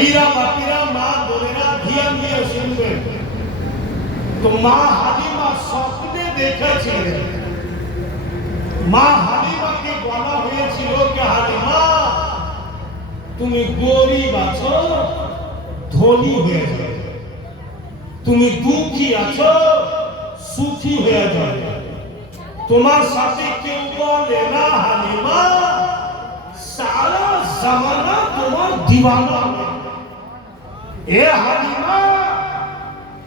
ভাইরা বাপিরা মা বোনেরা ধ্যান দিয়ে শুনবেন। তো মা হালিমা স্বপ্নে দেখেছিলেন, মা হালিমাকে বলা হয়েছিল যে হালিমা তুমি গরিব আছো, ধনী হয়ে যাবে, তুমি দুঃখী আছো, সুখী হয়ে যাবে। তোমার সাথে কেউ বলে না হালিমা সারা জামানা তোমার দিওয়ানা। এ হালিমা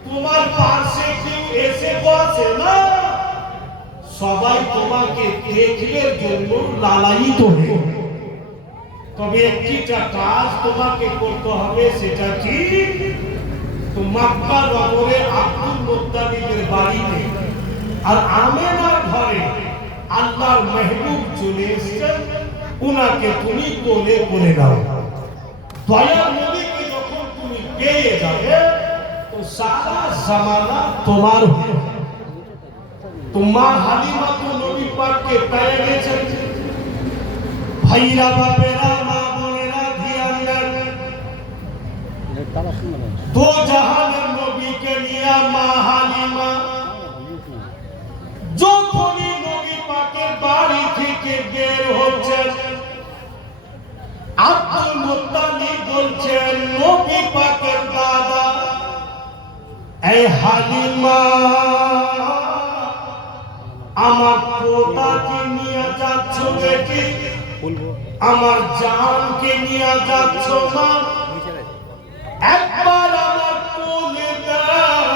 তোমার পাশে কেউ এসে বসে না, সবাই তোমাকে দেখলে জন্য লালায়িত হয়ে। তবে একটা কাজ তোমাকে করতে হবে, সেটা কি? তো মক্কা নগরে আব্দুল মুত্তালিবের বাড়িতে আর আমেনার ঘরে আল্লাহর মেহবুব চলে এসেছেন, উনাকে তুমি কোলে করে দাও। দয়ার নবীকে যখন তুমি পেয়ে যাবে তো সারা জামানা তোমার হবে। তো মা হালিমা তো নবী পাককে পেয়ে গেছেন। ভাইরা বাপেরা মা বোনেরা ধ্যান দেন, দো জাহানের নবীকে নিয়ে মা হালিমা যখনই নবী পাকের বাড়ি থেকে বের হচ্ছেন, আব্দুল মুত্তালিব বলছেন নবী পাকের দাদা, এই হালিমা আমার পোতাকে নিয়ে যাচ্ছ বেটি, আমার জানকে নিয়ে যাচ্ছ মা, একবার আমার কোলে দাও,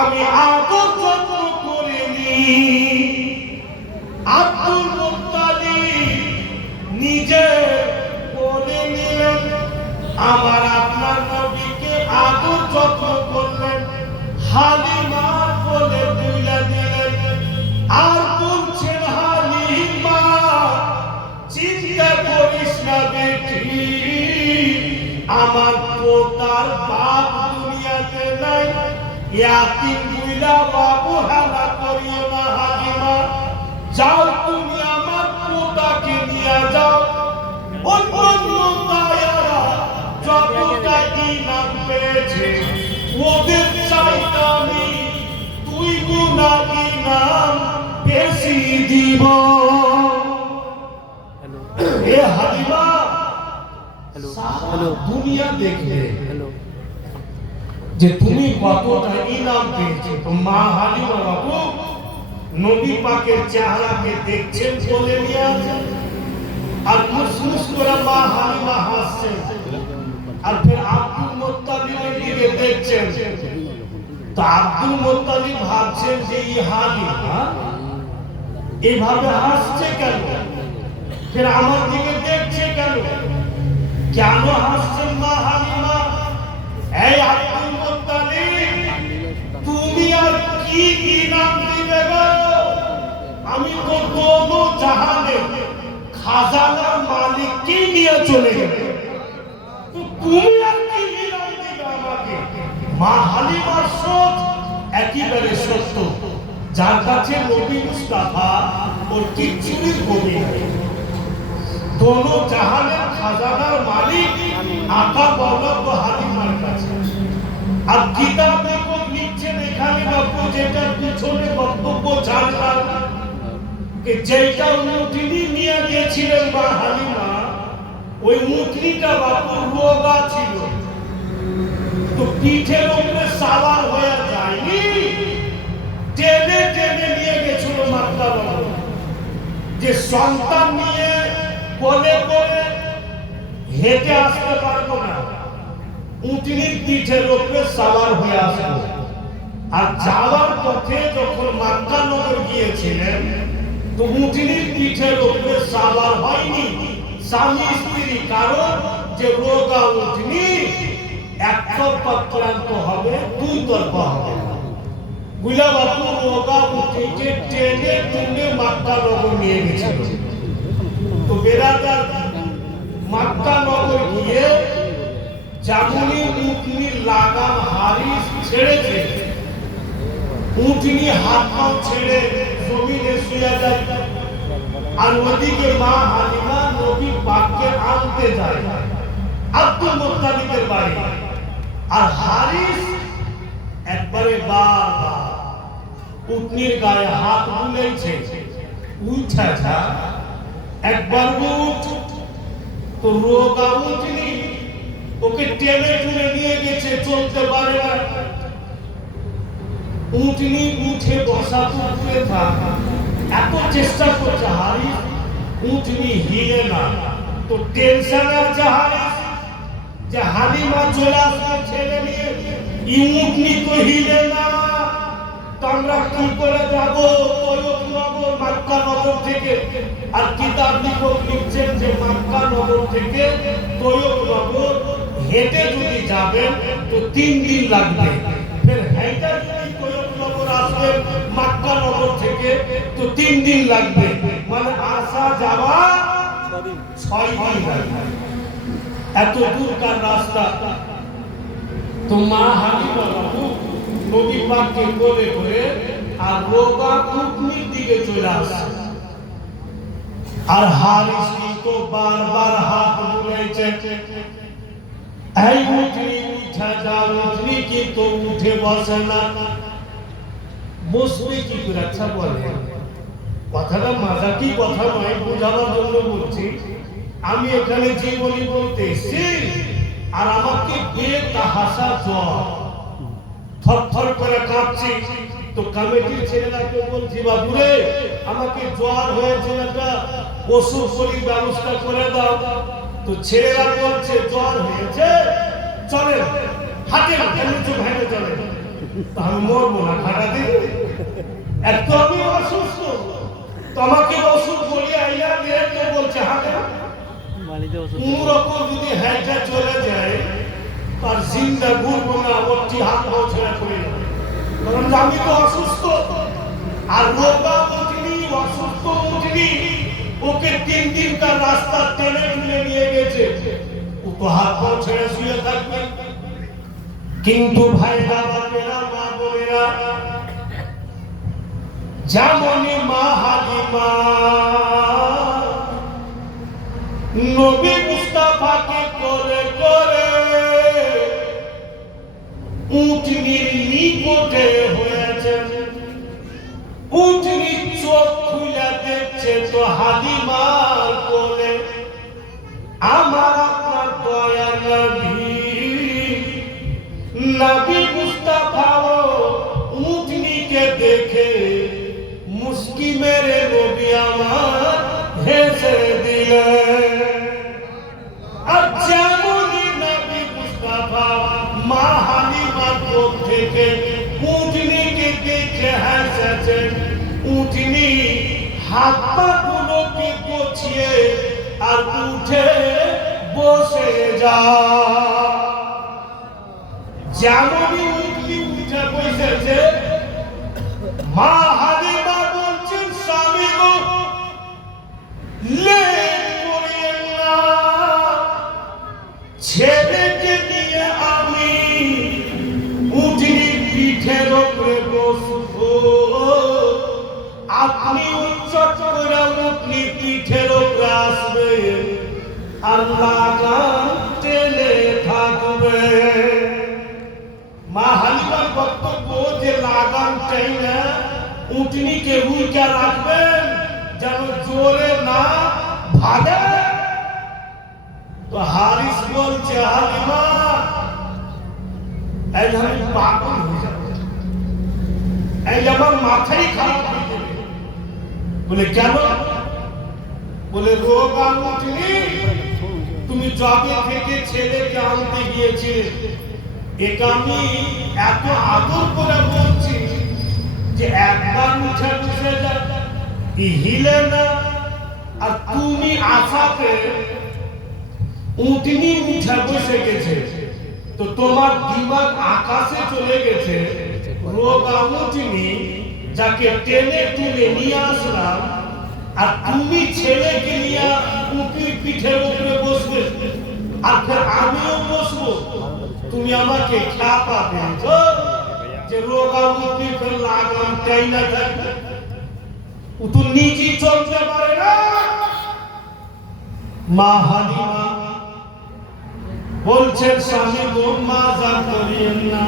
আমি আদর যত্ন করে নিই। আব্দুল মুত্তালিব নিজে কোলে নিলেন, আমার আপনার নবীকে আদর যত্ন করলেন, হালিমার কোলে তুলে দিলেন। আর বলছেন হালিমা চিন্তা করিস না বেটি, আমার পোতার বাপ দুনিয়াতে নাই, ইয়াতিম বুইলা বাবু হালা করিও না হালিমা, যাও তুমি আমার পোতাকে নিয়ে যাও। অন্য দায়ারা যতটা ইনাম পেয়েছে ওদের চাইতে আমি 2 গুণা ইনাম বেশি দিব। এ হালিমা দুনিয়া দেখবে যে তুমি কতটা ইনাম পেয়েছো। তো মা হালিমা বাবু নবী পাকের চেহারাকে দেখছেন, বলে নিয়ে আছেন, আর মুসমুস করে মা হালিমা হাসছেন, আর ফির আব্দুল মুত্তালিবের দিকে দেখছেন। তো আব্দুল মুত্তালিব ভাবছেন যে এই হালিমা এইভাবে হাসছে কেন, ফির আমার দিকে দেখছে কেন, কেন হাসছেন মা হালিমা? এই আব্দুল মুত্তালিব তুমি আর কি ইনাম দিবে গো? আমি তো দোনো জাহানে খাজানার মালিককে নিয়ে চলে গেল, তুমি আর কি ইনাম দিবে আমাকে? মা হালিমার সোচ একেবারে সত্য, যার কাছে নবী মুস্তাফা ওর কিচ্ছুই কমে নাই। দোনো জাহানের খাজানার মালিক আকা বলব হালিমার কাছে। আর কিতাবে কোন লিখছেন এখানে বাপু, যেটা পিছনে বক্তব্য জানলাম যে যেটা উটনি নিয়ে গিয়েছিলেন মা হালিমা, ওই উটনিটা বাপু রোগা ছিল, তো পিঠের উপরে সাওয়ার হয়ে যায়নি, টেনে টেনে নিয়ে গেছিল মাতা বাবু, যে সন্তান নিয়ে কোলে কোলে হেঁটে আসতে পারবো না, উটনির পিঠের উপরে সাওয়ার হয়ে আসবো। আর যাওয়ার পথে যখন মক্কা নগর গিয়েছিলেন, তো উটনির পিঠের উপরে সাওয়ার হয়নি স্বামী স্ত্রী, কারণ যে রোগা উটনি এক তরফা ক্লান্ত হবে, 2 তরফা হবে। বুঝলা বাপু রোগা উটনিকে টেনে টেনে মক্কা নগর নিয়ে গেছিল। তো বেরাদার মক্কা নগর গিয়ে যেমনই উটনির লাগাম হারিস ছেড়েছে, উটনি হাত পা ছেড়ে জমিনে শুয়ে যায়। আর ওদিকে মা হালিমা নবী পাককে আনতে যায়। আব্দুল মুত্তালিবের বাড়ি। আর হারিস একবারে বারবার উটনির গায়ে হাত বুলাইছে, উঠা যা একবার উঠ, তো রোগা উঠনি, ওকে টেনে টুনে নিয়ে গেছে, চলতে পারে না। উঠনি উঠে বসা তুলতে থাক, এত চেষ্টা করছে হারিস, উঠনি হিলে না। তো টেনশন আছে হারিস যে হালিমা চলে আসবে ছেলে নিয়ে, উঠনি তো হিলে না, তো আমরা কি করে যাবো তৈয়ব নগর মক্কা নগর থেকে। আর কিতাব লিখক লিখছেন যে মক্কা নগর থেকে তৈয়ব নগর হেঁটে যদি যাবেন তো 3 দিন লাগবে। ফের হেঁটে যদি তৈয়ব নগর আসবেন মক্কা নগর থেকে তো 3 দিন লাগবে, মানে আসা যাওয়া 6 দিন লাগবে। এত দূরকার রাস্তা। তো মা হালিমা নবী পাককে কোলে করে আর রোগা উটনির দিকে চলে আসে। আর হারিস তো বারবার হাত বুলাইছে, এই উঠনি উঠা যা, উঠনি কিন্তু উঠে বসে না। বসবে কি করে? আচ্ছা বলে, কথাটা মাজাকি কথা নয়, বোঝাবার জন্য বলছি। আমি এখানে জীবনী বলতে এসেছি, আর আমাকে বেতাহাসা জ্বর, থরথর করে কাঁপছি। তো কমিটির ছেলেরাকে বলছি, বাবুরে আমাকে জ্বর হয়েছে, একটা ওষুধ শরীর ব্যবস্থা করে দাও। তো ছেলেরা বলছে জ্বর হয়েছে, চলে হাতে নিচু ভেঙে চলে। আমি মরবো না, খাটা দিন এত আমি অসুস্থ, তোমাকে ওষুধ বলি আইলা দিয়ে তো বলছে হাতে। কোনরকম যদি হ্যাঁটা চলে যায় তার জিন্দা ঘুরবো না, ওটি হাত পাও ছেড়ে পড়ে যাবে, কারণ আমি তো অসুস্থ। আর রোগা উঠনি, অসুস্থ উঠনি, ওকে 3 দিনকার রাস্তা টেনে টুনে নিয়ে গেছে, ও তো হাত পাও ছেড়ে শুয়ে থাকবে। কিন্তু ভাইরা বাপেরা মা বোনেরা, যেমনই মা হালিমা নবী মুস্তাফাকে কোলে করে উটনির নিকটে হয়েছে, উটনি চোখ খুলে দেখছে তো হালিমার কোলে আমার আপনার দয়ার নবী। নবী মুস্তাফাও উটনিকে দেখে মুস্কি মেরে নবী আমার হেসে দিলেন। আর যেমনই নবী মুস্তাফা মা হালিমার কোল থেকে উটনিকে দেখে হেসেছেন, উটনি হাত পা গুলোকে গোছিয়ে আর উঠে বসে যায়। যেমনই উটনি উঠে বসেছে, মা হালিমা বলছেন স্বামী গো লেট করিয়েন না, ছেলেকে নিয়ে আমি উটনির পিঠের উপরে বসবো, আপনি উচ্চট করে উটনির পিঠের উপরে আসবে আর লাগাম টেনে থাকবে। মা হালিমার বক্তব্য যে লাগাম টেনে উটনিকে উইকা রাখবেন যেন জোরে না ভাগে। তো হারিস বলছে হালিমা এই আমি পাগল হয়ে যাবো, এই আমার মাথাই খারাপ হয়ে যাবে। বলে কেন? বলে রোগ উঠনি, তুমি জবে থেকে ছেলেকে আনতে গিয়েছিলে, এটা আমি এত আদর করে বলছি যে একবার উঠে বসে যা, হিলে না। আর তুমি আশাতে উটনি উঠে বসে গেছে, তো তোমার দিমাগ আকাশে চলে গেছে। রোগা উটনি যাকে টেনে তুলে নিয়ে আসলাম, আর তুমি ছেলেকে নিয়ে উটনির পিঠের উপরে বসবে, আর ফের আমিও বসবো। তুমি আমাকে খ্যাপা দিয়েছো যে রোগা উটনি ফের লাগাম টাইনা থাকবে, ও তো নিজেই চলতে পারে না। মা হালিমা বলছেন স্বামী গো মাজার করিয়েন না,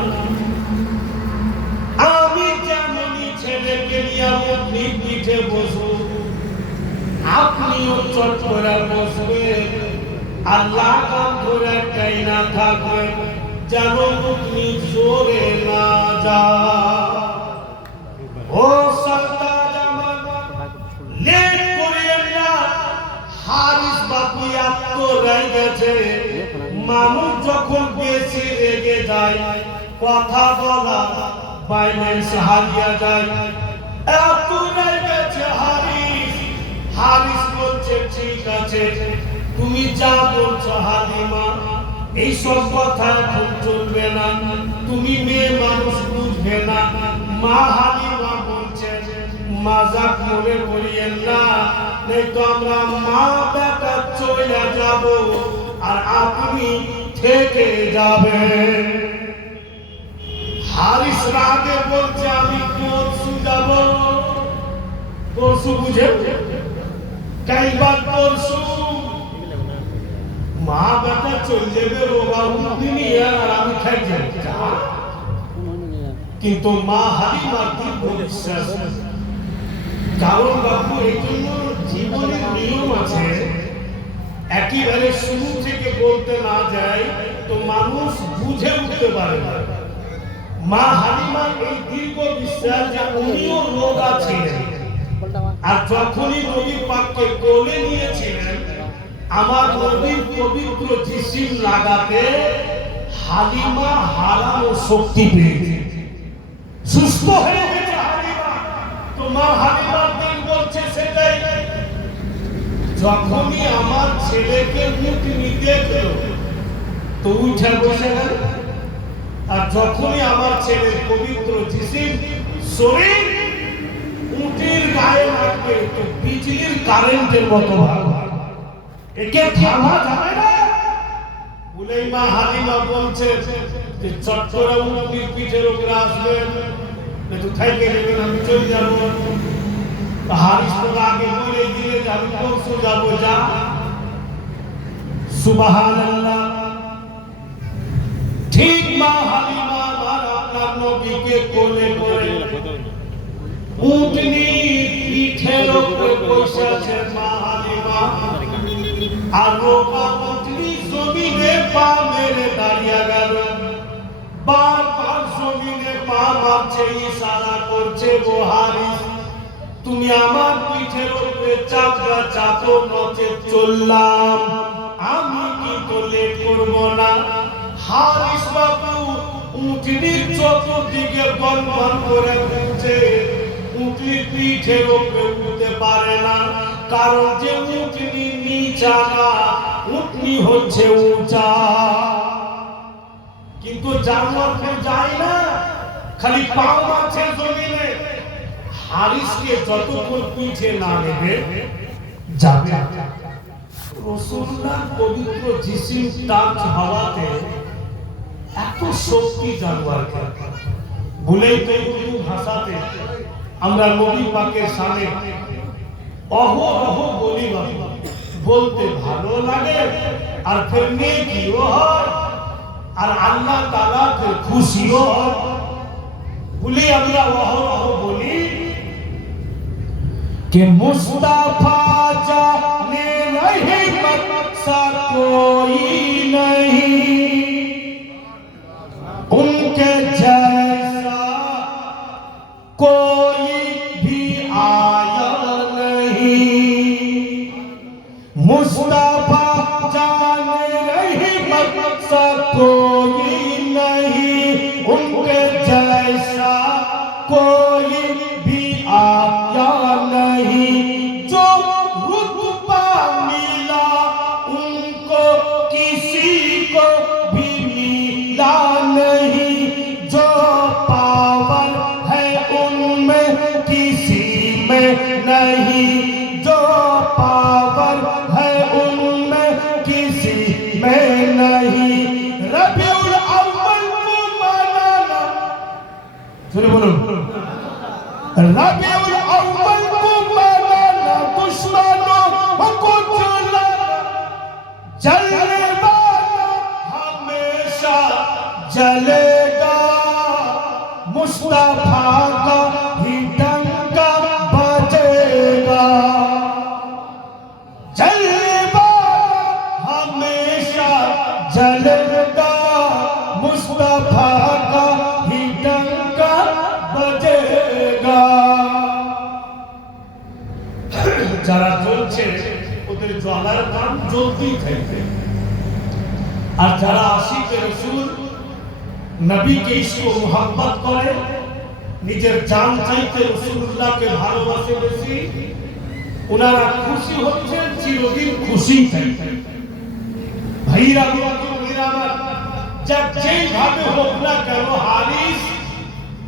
আমি যেমনই ছেলেকে নিয়ে আপনি পিঠে বসবো আপনিও চট করে বসবেন, আর লাগাম ধরে টাই না থাকবেন যেন আপনি জোরে না যা। ও সরদার আমার লেট করিয়েন না, হারিস বাপু এত রেগে গেছে, মানুষ যখন বেশি রেগে যায় কথা বলা বাইলেন্স হারিয়ে যায়, এত রেগে গেছে হারিস। হারিস বলছে ঠিক আছে তুমি যা বলছো হালিমা, এইসব কথা এখন চলবে না, তুমি মেয়ে মানুষ বুঝবে না। মা হালিমা বলছে মাজাক মনে করিয়েন না, নেই তো আমরা মা বেটা চলে যাব আর আপনি থেকে যাবেন। হারিস রাগে বলছে আমি পরশু যাব, পরশু বুঝে কাইবার পরশু মা বেটা চলে যাবে রোগা উঠবি আর আমি খাই যাই। কিন্তু মা হালিমার দীর্ঘ বিশ্বাস, কারণ বাবু এই জন্য জীবনের নিয়ম আছে, একেবারে শুরু থেকে বলতে না যায় তো মানুষ বুঝে উঠতে পারে না। মা হালিমার এই দীর্ঘ বিশ্বাস যে উনিও রোগা ছিলেন, আর যখনই নবী পাককে কোলে নিয়েছিলেন আমার নবীর পবিত্র জিসিম লাগাতে হালিমা হারানো শক্তি পেয়েছে, সুস্থ হয়ে গেছে হালিমা। তো মা হালিমার দিন বলছে সেটাই, যখনই আমার ছেলেকে মুটনি দেখলো তো উঠে বসে গেল, আর যখনই আমার ছেলের পবিত্র জিসিম শরীর উটের গায়ে লাগবে তো বিজলির কারেন্টের মতো ভালো, একে থামা যাবে না। বলে মা হালিমা বলছে যে চট করে উটের পিঠের উপরে আসবেন, একটু থাইকে নেবেন, আমি চলে যাবো। হারিস তো আগে বলে দিলে যে আমি পরশু যাবো, যা। সুবহানাল্লাহ। ঠিক মা হালিমা আমার আপনার নবীকে কোলে করে উটনি পিঠের উপরে বসে আছে মা হালিমা, আর রোগা উটনি জমিনে পা মেরে দাঁড়িয়ে গেল, বারবার জমিনে পা মারছে, ইশারা করছে গো হারিস তুমি আমার পিঠের উপরে চাপড়া চাপো, নচে চললাম, আমি কিন্তু লেট করবো না। হারিস বাবু উটনির চতুর্দিকে বন বন করে ঘুরছে, উটনির পিঠের উপরে উঠতে পারে না, কারণ যে উটনি নিচা না, উটনি হচ্ছে উঁচা। কিন্তু জানোয়ার কেউ যায় না, খালি পা মারছে জমিনে। হারিসকে যতক্ষণ পিঠে না নেবে যাবে। রাসূলুল্লাহর পবিত্র জিসিম টাচ হওয়াতে এত শক্তি জানোয়ারকে। ভুলেই তো উর্দু ভাষাতে আমরা নবী পাকের সামনে অহরহ বলি, বলতে ভালো লাগে আর ফের নেকিও হয় আর আল্লাহ তাআলা ফের খুশিও হয়। বলি আমরা অহরহ বলি कि मुस्तफा जाने नहीं सा कोई नहीं, उनके जैसा कोई भी आया नहीं। मुस्तफा जाने नहीं सा कोई नहीं, उनके जैसा कोई भी आया नहीं। जो रुतबा मिला उनको किसी को भी मिला नहीं, जो पावर है उनमें किसी में नहीं, जो पावर है उनमें किसी में नहीं। रबीउल अव्वल को मनाना, फिर बोलो रबीउल अव्वल को मनाना, दुश्मनों को जलाना, जलने वाला हमें जलेगा मुस्तफा का ही डंका बजेगा जलवा हमेशा जलेगा मुस्तफा का ही डंका बजेगा যারা জ্বলছে ওদের জ্বালার কাম জ্বলতেই থাকবে আর যারা আশিকে রাসূল নবীকে ইশক ও মোহাব্বত করে নিজের জান চাইতে রাসূলুল্লাহকে ভালোবাসে বেশি ওনারা খুশি হচ্ছেন চিরদিন খুশি থাকবেন ভাইরা বন্ধুরা যা যেভাবে হোক না কেন হারিস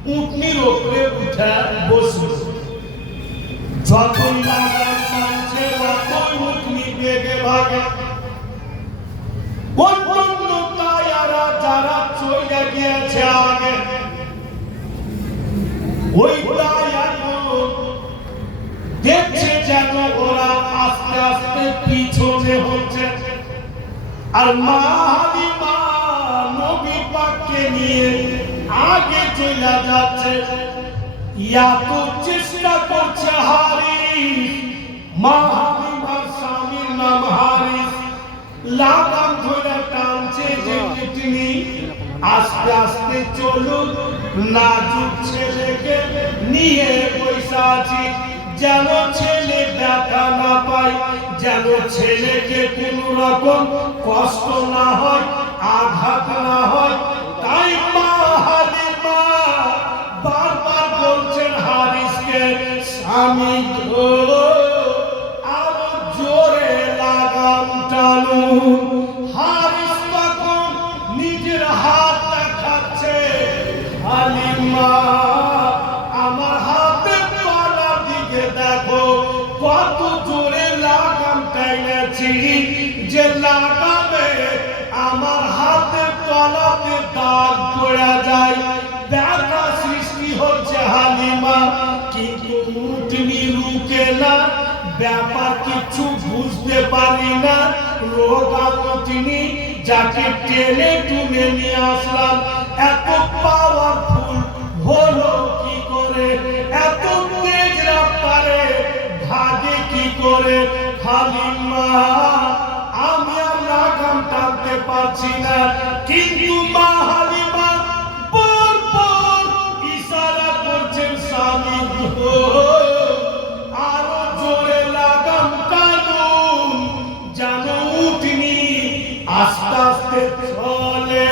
উটনির উপরে উঠে বসে যতই লাগাম টানছে ততই উটনি বেগে ভাগে অন্য তায়ারা যারা চলে গিয়েছে আগে ওই তায়াগুলো দেখছে যেন ওরা আস্তে আস্তে পিছনে হচ্ছে আর মা হালিমা নবী পাককে নিয়ে আগে চলে যাচ্ছে ইয়া তো চেষ্টা করছে হারিস মা হালিমার স্বামীর নাম হারিস লাগাম ধরে টানছে যে তিনি আস্তে আস্তে চলুন নাজুক ছেলেকে নিয়ে বসে আছি যেন ছেলে ব্যথা না পায় যেন ছেলেকে কোনো রকম কষ্ট না হয় আঘাত না হয় তাই মা হালিমা বারবার বলছেন হারিসকে স্বামী গো আরো জোরে লাগাম টানুন হারিস তখন নিজের হাত দেখাচ্ছে হালিমা আমার হাতের তলার দিকে দেখো কত জোরে লাগাম টাইনেছি যে লাগামে আমার হাতের তলাতে দাগ পড়ে যায় ব্যথা সৃষ্টি হচ্ছে হালিমা কিন্তু উটনি রুকে না ব্যাপার কিছু বুঝতে পারি না রোগা উটনি যাকে টেনে টুনে নিয়ে আসলাম এত পাওয়ারফুল হলো কি করে এত তেজ রফতারে ভাগে কি করে হালিমা আমি আর লাগাম টানতে পারছি না কিন্তু মা হালিমা পরপর ইশারা করছেন স্বামী গো আরো জোরে লাগাম টানুন যেন উটনি আস্তে আস্তে চলে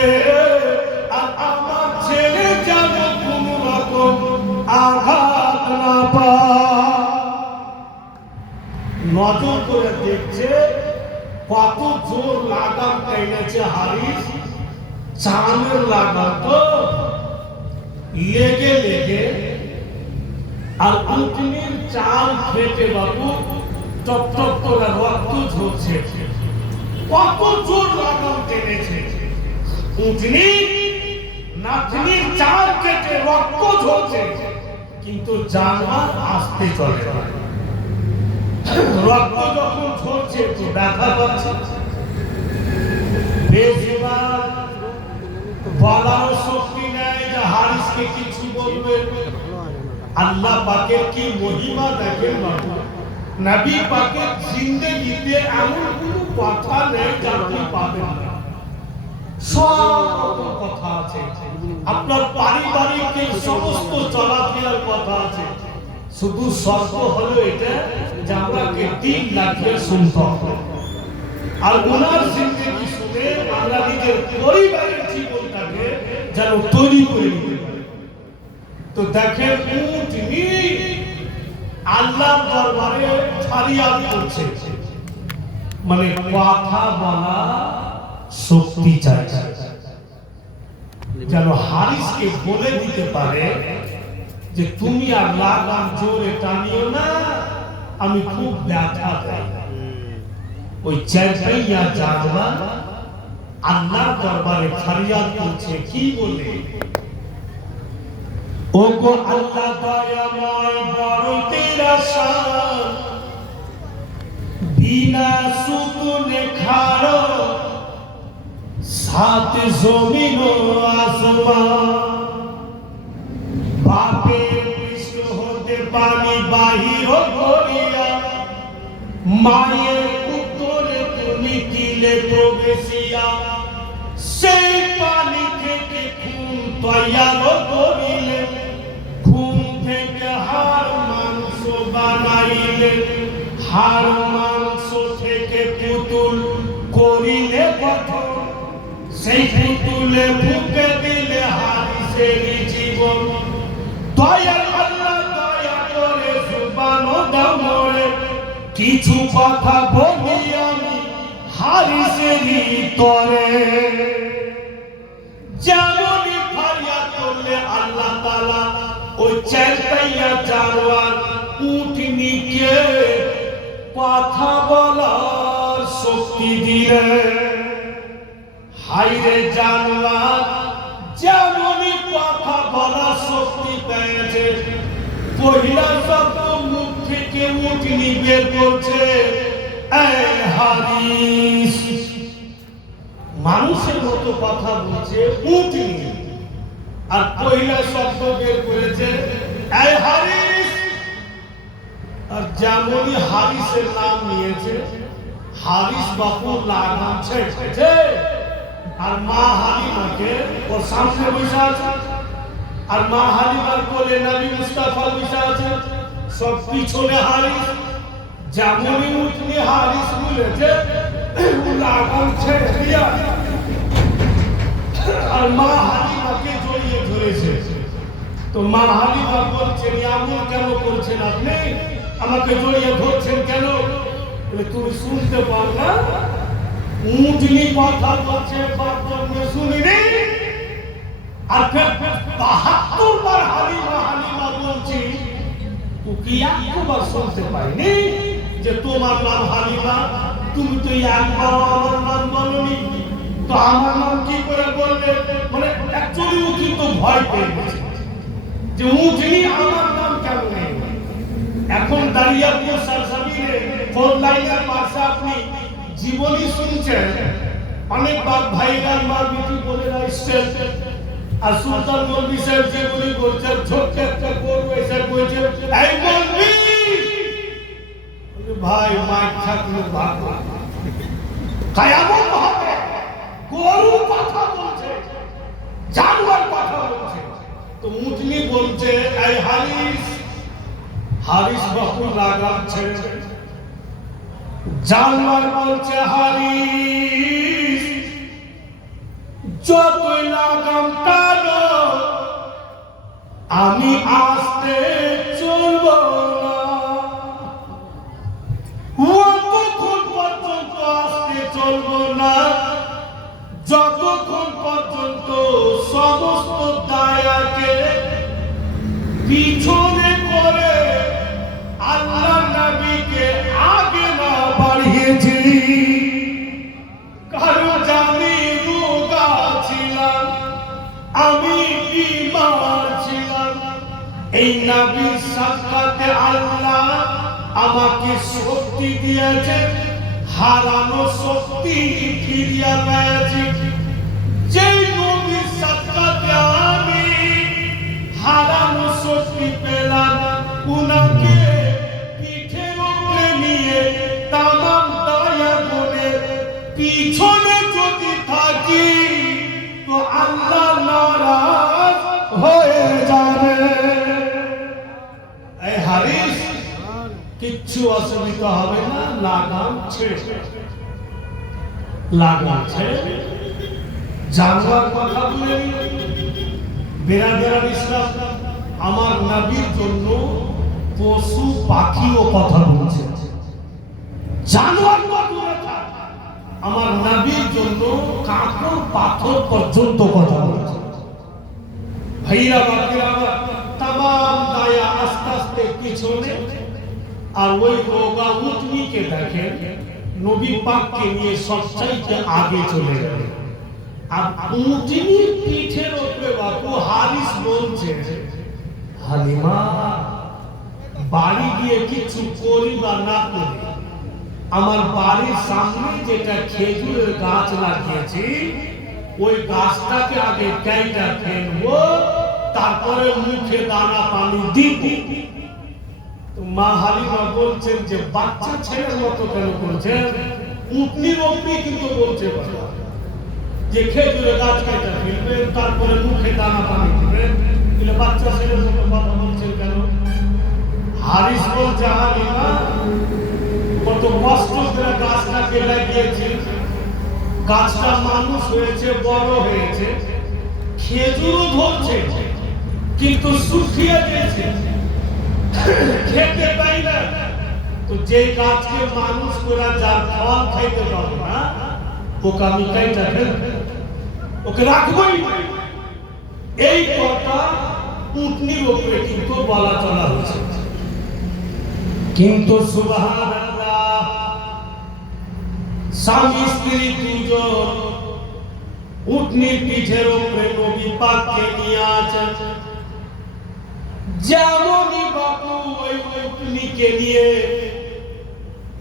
আর আমার ছেলে যেন কোনো রকম আঘাত না পায় নজর করে দেখছে কত জোর লাগাম টেনেছে হারিস চামের লাগাম তো লেগে লেগে আর উটনির চাল ফেটে বাবু টপ টপ করে রক্ত ঝরছে কত জোর লাগাম টেনেছে উটনি নাতনির চাল কেটে রক্ত ঝরছে কিন্তু জানোয়ার আসতে চলে রক্ত যখন ঝরছে তো ব্যথা পাচ্ছে বেশিরভাগ বলার শক্তি নেই যে হারিসকে কিছু বলবে আল্লাহ পাকের কি মহিমা দেখেন বাবু নবী পাকের জিন্দেগিতে এমন কোনো কথা নেই যা আপনি পাবেন না সব কথা আছে আপনার পারিবারিক সমস্ত চলাফেরার কথা আছে শুধু শর্ত হলো এটা যে আমাকে দিন লাগিয়ে শুনতে হবে আর ওনার জিন্দেগি শুনে আমরা নিজের পরিবারের জীবনটাকে যেন তৈরি করে নিতে পারি তো দেখেন উটনি আল্লাহর দরবারে ফরিয়াদ করছে মানে কথা বলা শক্তি চাই যেন হারিসকে বলে দিতে পারে যে তুমি আর লাগাম জোরে টানিও না আমি খুব ব্যথা পাই ওই চাইয়া জাগবা আল্লাহর দরবারে ফরিয়াদ করছে কি বলে ও গো আল্লাহ দয়াময় বড় তেরা শান বিনা সুতুনে খাড়ো সাত সাত জমিন ও আসমান, বাপের পৃষ্ঠ হতে পানি বাহির করিয়া, মায়ের উত্তরে তুমি দিলে প্রবেশিয়া, সেই পানি থেকে খুন তৈয়ার করিলে, খুন থেকে হাড় মাংস বানাইলে, হাড় মাংস থেকে পুতুল করিলে গঠন, সেই পুতুলে ফুঁকে দিলে হাদিসের জীবন। দয়াল আল্লাহ দয়া করে জুবান দামরে, কিছু কথা বলি আমি হাদিসেরই তরে। যেমনই ফারিয়াদ করলে আল্লাহ তাআলা ওই চারপাইয়া জানোয়ার উটনিকে কথা বলার শক্তি দিলেন। হাইরে জানোয়ার যেমনই কথা বলার শক্তি পেয়েছে, পহিলা শব্দ মুখ থেকে উটনি বের করছে, এই হাদিস। মানুষের মতো কথা বলছে উটনি, আর পহিলা শব্দ বের করেছে এই হাদিস। আর যেমনই হাদিসের নাম নিয়েছে, হাদিস বাপু লাগাম ছেড়েছে, আর মা হালিমাকে ওর সামনে বসে আছে, আর মা হালিমার কোলে নবী মুস্তাফা বসে আছে, সব পিছনে হাদিস। যেমনই উটনি হাদিস বলেছে, লাগাম ছেড়ে দিয়া আর মা হালিমাকে জড়িয়ে ধরেছে। তো মা হালিমা বলছেন, এমন কেন করছেন আপনি, আমাকে জড়িয়ে ধরছেন কেন? তুমি শুনতে পাও না? উটনি কথা বলছে, শুনিনি। আর ৭২ বার হালিমা হালিমা বলছি, তো কি একবার শুনতে পাইনি যে তোমার নাম হালিমা? তুমি তো একবার আমার নাম বলনি, তো আমার নাম কি করে বললে? মানে অ্যাকচুয়ালি ও কিন্তু ভয় পেয়ে গেছে যে উটনি আমার নাম কেন নেই। এখন দাঁড়িয়াপুর সরসাবিরে 4 লাইনের পাশে আপনি জীবনী শুনছেন, অনেক বাপ ভাইরা মা বিটি বলে আসছেন, আর সুলতান মৌলভী সাহেব জীবনী বলছেন, ছোট্ট একটা গরু এসে বলছে, এই মৌলভী ভাই মাইক থাকলে ভালো, কিয়ামত হবে, গরু কথা বলছে, জানোয়ার কথা বলছে। তো উটনি বলছে, এই হাদিস। হাদিস বাপু লাগাম ছেড়ে, জানোয়ার বলছে, হাদিস যতই লাগাম টানো আমি আসতে চলব না, অতক্ষণ পর্যন্ত আসতে চলব না যতক্ষণ পর্যন্ত সমস্ত দায়াকে পিছনে করে আল্লাহ নবীকে আগে না বাড়িয়েছি। কারণ জানি রোগা ছিলাম, আমি বিমার ছিলাম, এই নবীর সাক্ষাতে আল্লাহ আমাকে শক্তি দিয়েছে, হারানো শক্তি ফিরিয়ে পেয়েছি। যেই নবীর সাক্ষাতে আমি হারানো শক্তি পেলাম, উনাকে পিঠে উপরে নিয়ে তামাম দয়া করে পিছনে যদি থাকি তো আল্লাহ নারাজ হয়ে যাবে। এই হাদিস কিচ্ছু অসুবিধা হবে না, লাগাম ছেড়ে, লাগাম ছেড়ে জানোয়ার কথা বলে বেরাদার ইসলাম। আমার নবীর জন্য পশু পাখিও কথা বলছে, জানোয়ার আমার নবীর জন্য কাঁকড় পাথর পর্যন্ত কথা বলছে। ভাইরা বাকিরা তামাম দায়া আস্তে আস্তে পিছনে, আর ওই রোগা উটনিকে দেখেন নবী পাককে নিয়ে সবচাইতে আগে চলে গেল। আর উটনির পিঠের উপরে বাপু হাদিস বলছে, হালিমা বাড়ি গিয়ে কিছু করি বা না করি, আমার বাড়ির সামনে যেটা খেজুরের গাছ লাগিয়েছি ওই গাছটাকে আগে কেটে ফেলবো, তারপরে মুখে দানা পানি দিব। তো মা হালিমা বলছেন যে বাচ্চা ছেলের মতো কেন করছেন? উটনির অগ্নি কিন্তু বলছে যে খেজুরের গাছ কেটে ফেলবেন, তারপরে মুখে দানা পানি দিবেন, কিন্তু বাচ্চা ছেলের মতো কথা বলছেন কেন? হারিস বলছে হালিমা কত কষ্ট করে গাছটাকে লাগিয়েছে, গাছটা মানুষ হয়েছে, বড় হয়েছে, খেজুরও ধরছে, কিন্তু শুকিয়ে গেছে, খেতে পাই না। তো যে গাছকে মানুষ করে যার ফল খাইতে পারবো না, ওকে আমি খাইতে ওকে রাখবোই। এই কথা উটনির উপরে কিন্তু বলা চলা হচ্ছে। কিন্তু সুবহানাল্লাহ, স্বামী স্ত্রী দুজন উটনির পিঠের উপরে নবী পাককে নিয়ে আছেন। যেমনই বাবু ওই উটনিকে নিয়ে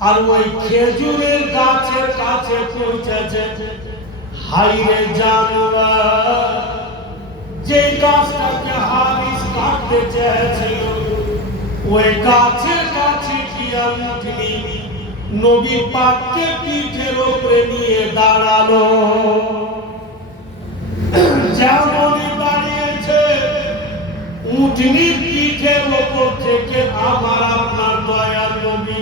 আর ওই খেজুরের গাছের কাছে পৌঁছেছে, হাইরে জানোয়ার, যে গাছটাকে হারিস কাটতে চেয়েছিল, ওই গাছের কাছে গিয়া উটনি নবী পাককে পিঠের উপরে নিয়ে দাঁড়ালো। যেমনই দাঁড়িয়েছে, উটনির পিঠের উপর থেকে আমার আপনার দয়ার নবী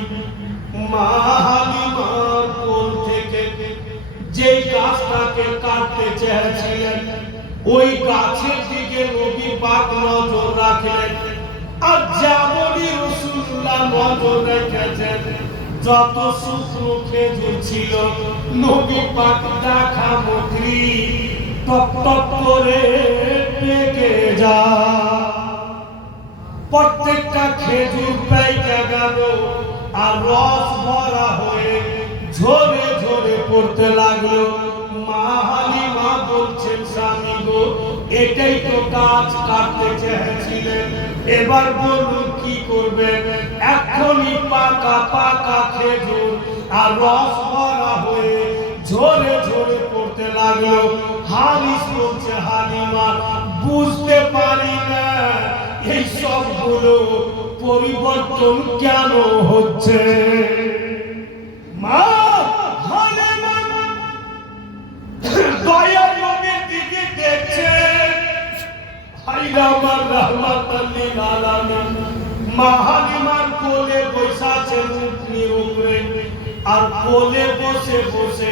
মা হালিমার কোল থেকে যে গাছটাকে কাটতে চেয়েছিলেন, ওই গাছের দিকে নবী পাক নজর রাখলেন। আর যেমনই রাসূলুল্লাহ নজর রেখেছেন, যত শুকনো খেজুর ছিল নবী পাক দেখা মন্ত্রী টপ টপ করে পেকে যায়। প্রত্যেকটা খেজুর পেকে গেল আর রস ভরা হয়ে ঝরে ঝরে পড়তে লাগলো। মা হালিমা বলছেন, স্বামী গো, এটাই তো গাছ কাটতে চেয়েছিলেন, এবার বলুন কি করবেন? এখনই পাকা পাকা খেজুর আর রস ভরা হয়ে ঝরে ঝরে পড়তে লাগলো। হারিস বলছে, হালিমা বুঝতে পারি না এই সবগুলো পরিবর্তন কেন হচ্ছে। মা হালিমা দয়ার নবীর দিকে দেখছে, হায়রে আমার রাহমাতাল লিল আলামিন। মা হালিমার কোলে বসে আছেন উটনির উপরে, আর কোলে বসে বসে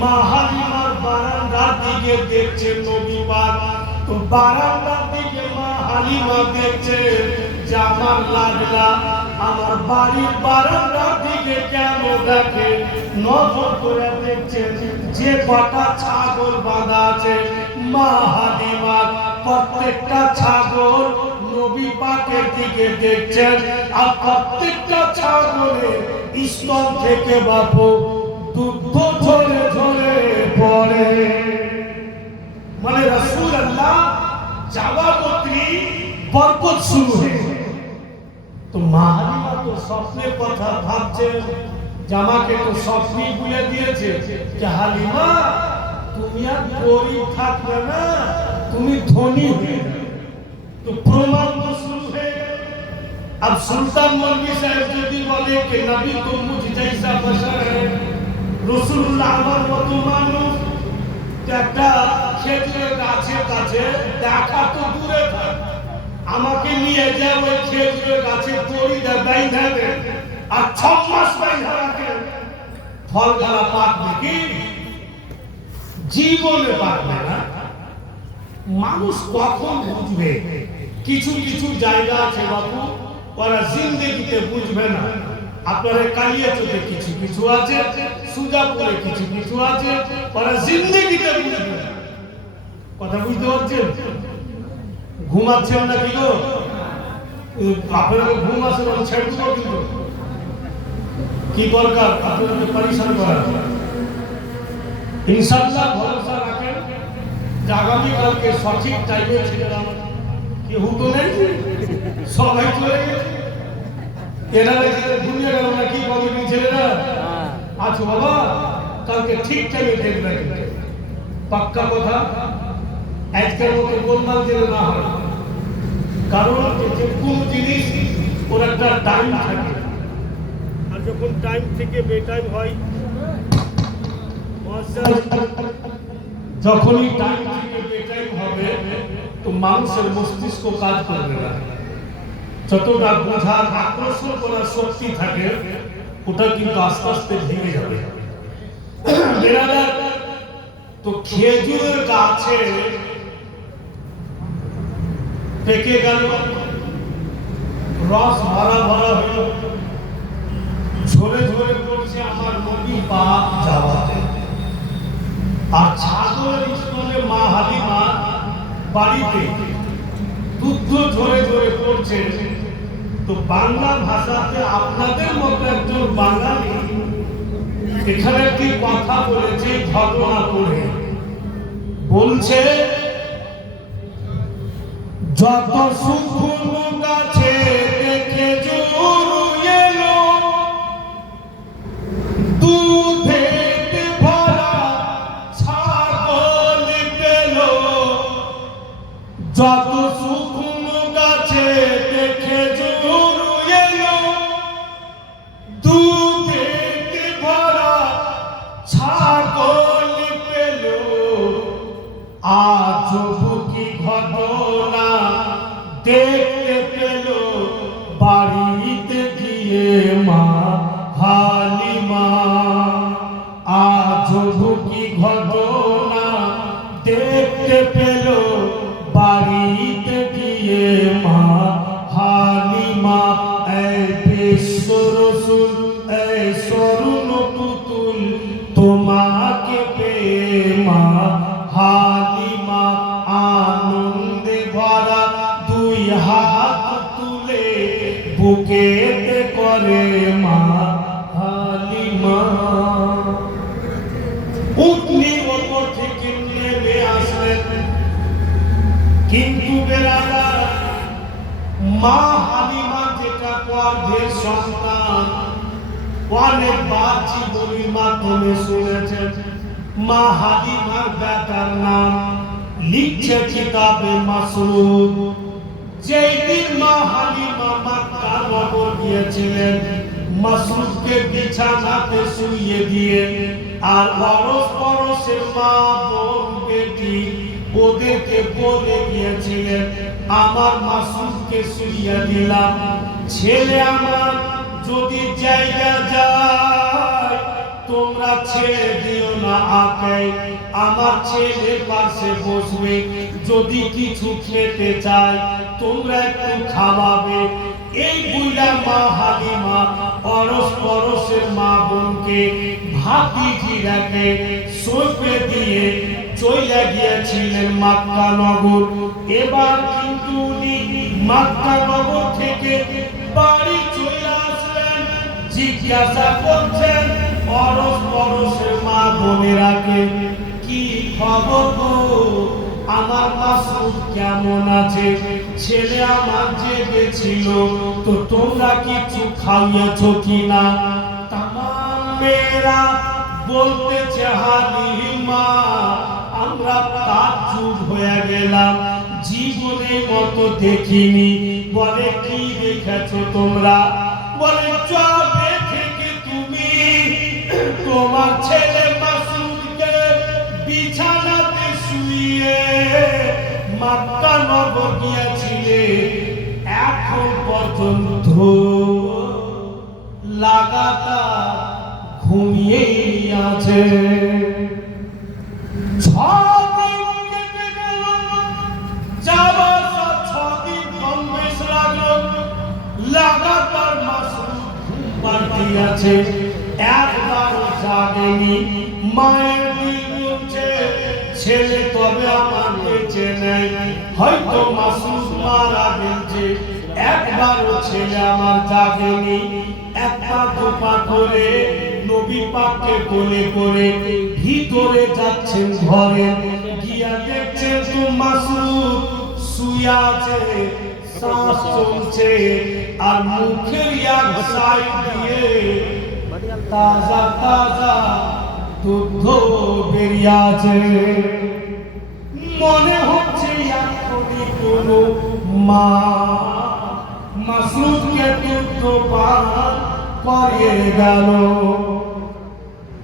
মা হালিমার বারান্দার দিকে দেখছেন নবী পাক। তো বারান্দার দিকে মা হালিমা দেখছে যে আমার লাগলা আমার বাড়ির বারান্দার দিকে কেন দেখে? নজর করে দেখছেন যে কটা ছাগল বাঁধা আছে মা হালিমা, প্রত্যেকটা ছাগল নবী পাকের দিকে দেখছেন, আর প্রত্যেকটা ছাগলের স্তন থেকে বাপু দুধ ঝরে ঝরে পড়ে। মানে রাসূলুল্লাহ যাওয়া মাত্রই বরকত শুরু হয়ে। তো মা হালিমা তো স্বপ্নের কথা ভাবছে, জামাকে তো স্বপ্নই বলে দিয়েছে যে হালিমা তুমি আর গরিব থাকবে না, তুমি ধনী হয়ে যাবে। তো প্রমাণ তো শুরু হয়ে গেল। अब सुल्तान मौलवी साहब যদি বলে कि नबी तो मुझ जैसा बशर है, রাসূলুল্লাহ আমার মতো মানুষ, একটা খেজুরের গাছের কাছে দেখা তো দূরে থাক, আমাকে নিয়ে যা ওই খেজুরের গাছে দড়ি বাইন্ধা দে, আর 6 মাস বাইন্ধা রাখে, ফল গালা পাকবে কি? জীবনে পাকবে না। মানুষ কখন বুঝবে? কিছু কিছু জায়গা আছে বাবু, ওরা জিন্দেগিতে বুঝবে না। আপনারা কালিয়াচকে কিছু কিছু আছে, সুজাপুরে কিছু কিছু আছে, ওরা জিন্দেগিতে বুঝবে না। কথা বুঝতে পারছেন? ঘুমাচ্ছেন না কি গো? আপনাদের ঘুম আসে না, ছেড়ে দেবো কিন্তু। কি দরকার আপনাদের পরিশ্রম করা? ইনশাআল্লাহ ভরসা রাখেন যে আগামীকালকে সঠিক টাইমে ছিলাম, কেউ তো নেই, সবাই চলে গেছে। এরা ঘুমিয়ে গেল না কি কমিটি ছেলেরা? আচ্ছা বাবা, কালকে ঠিক টাইমে দেখবে। পাক্কা কথা, আজকের মতো গোলমাল যেন না হয়। কারণ যে কোনো জিনিস ওর একটা টাইম থাকে, আর যখন টাইম থেকে বেটাইম হয়, যখনই টাইম থেকে বেটাইম হবে তো মানুষের মস্তিষ্ক কাজ করবে না। যতটা বোঝার আকর্ষণ করার শক্তি থাকে ওটা কিন্তু আস্তে আস্তে ভেঙে যাবে। তো খেজুরের গাছে পেকে গেল, রস ভরা ভরা হইল, ঝরে ঝরে পড়ছে আমার নদী পাক যাওয়াতে। আর ছাগলের স্তনে মা হালিমা বাড়িতে দুধ ঝরে ঝরে পড়ছে। তো বাংলা ভাষাতে আপনাদের মতো একজন বাঙালি এখানে একটি কথা বলেছে, ঘটনা করে বলছে, যত শুকনো গাছে দেখে জোর এলো, দুধেতে ভরা ছাগল পেল। যত শুকনো গাছে দেখে জোর এলো, দুধেতে ভরা ছাগল পেল। আজ কি ঘটনা দেখতে পেল, বাড়িতে গিয়ে মা হালিমা। আজ কি ঘটনা দেখতে পেল, বাড়িতে গিয়ে মা হালিমা। এই বিশ্ব রসুল, এই স্বর্ণ পুতুল, তোমাকে পেয়ে মা হালিমা আনন্দে ভরা দুই হাত তুলে বুকেতে করে মা হালিমা। উটনি ওপর থেকে নেমে আসলেন, কিন্তু বেরাদার মা হালিমা যেটা গর্ভের সন্তান অনেকবার জীবনীর মাধ্যমে শুনেছেন। মা হালিমার বেটার নাম লিখছে কিতাবে মাসরুর। যেই দিন মা হালিমা মক্কা নগর গিয়েছিলেন, মাসরুরকে বিছানাতে শুইয়ে দিয়ে আর পরশ পরশের মা বোন বেটি ওদেরকে বলে গিয়েছিলেন, আমার মাসরুরকে শুইয়ে দিলাম, ছেলে আমার যদি জায়গা যায় তোমরা ছেড়ে দিও না, আগে আমার ছেলে পাশে বসবে, যদি কিছু খেতে চায় তোমরা একটু খাওয়াবে। এই বুইলা মা হালিমা পরশ পরশের মা বোনকে ভাতিজিরাকে সঁপে দিয়ে চলে গিয়েছিলেন মক্কা নগর। এবার কিন্তু উনি মক্কা নগর থেকে বাড়ি চলে আসলেন, জিজ্ঞাসা করছেন পরশ পরশের মা বোনেরাকে, কি খবর গো, আমার মাসুদ কেমন আছে? ছেলে আমার জেগেছিল, তো তোমরা কিছু খাইয়েছ কিনা? তামাম মেয়েরা বলতেছে হালিমা, আমরা তাজ্জুব হয়ে গেলাম, জীবনে মতো দেখিনি। বলে কি দেখেছো তোমরা? বলে চবে থেকে তুমি তোমার ছেলে মাসুদকে বিছানাতে শুইয়ে মক্কা নগর গিয়েছিলে, এখন পর্যন্ত লাগাতার ঘুমিয়ে আছে। 6 দিন কেটে গেল, যাবার 6 দিন কম বেশ লাগলো, লাগাতার মাসুদ ঘুম পাড়তে আছে, একবারও জাগেনি। মায়ের দিল বলছে ছেলে তবে আমার বেঁচে নেই, হয়তো মাসুদ মারা গেছে, একবারও ছেলে আমার জাগেনি। একটা দোপা করে নবী পাককে কোলে করে ভিতরে যাচ্ছেন ঘরে, গিয়া দেখছেন তো মাসুদ শুয়ে আছে, শ্বাস চলছে, আর মুখের এক সাইড দিয়ে তাজা তাজা দুধ বেরিয়েছে, মনে হচ্ছে এখনই কোনো মা মাসুদকে দুধ পান করিয়ে গেল।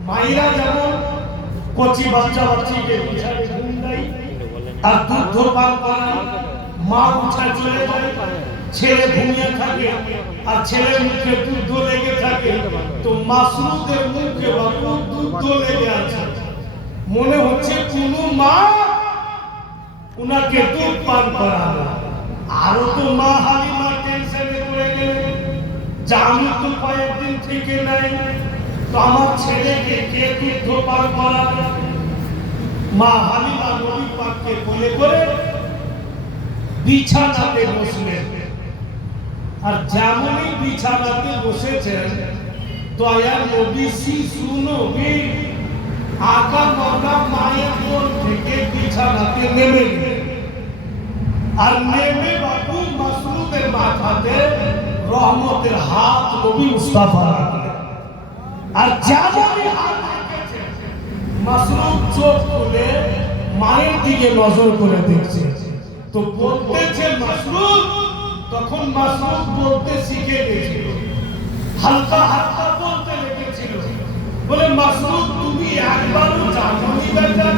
মায়েরা যেমন কচি বাচ্চা বাচ্চিকে বিছানে ঘুম দেয় আর দুধ পান করায়, মা উঠে চলে যায়, ছেলে ঘুমিয়ে থাকে আর ছেলের মুখে দুধ লেগে থাকে, তো মাসুদের মুখে বাবু দুধ লেগে আছে। মনে হচ্ছে কোনো মা উনাকে দুধ পান করাবে। আরো তো মা হালিমা টেনশনে পড়ে গেলেন, আমি তো কয়েকদিন থেকে নাই, তো আমার ছেলেকে কে দুধ পান করাবে। মা হালিমা নবী পাককে বলে করে বিছানাতে বসলেন, আর যেমনই বিছানাতে বসেছেন দয়ার নবী শিশু নবী আকা মাকা মায়ের কোল থেকে বিছানাতে নেমে গেলেন, আর নেমে বাবু মাসরুদের মাথাতে রহমতের হাত নবী মুস্তাফা রাখলেন। আর যেমনই হাত রেখেছেন মাসরুদ চোখ খুলে মায়ের দিকে নজর করে দেখছে, তো বলতেছে মাসরুদ, তখন মাসরুদ বলতে শিখে গেছিল, হালকা হালকা বলতে লেগেছিল, বলে মাসরুদ তুমি একবারও জানোনি বেটা,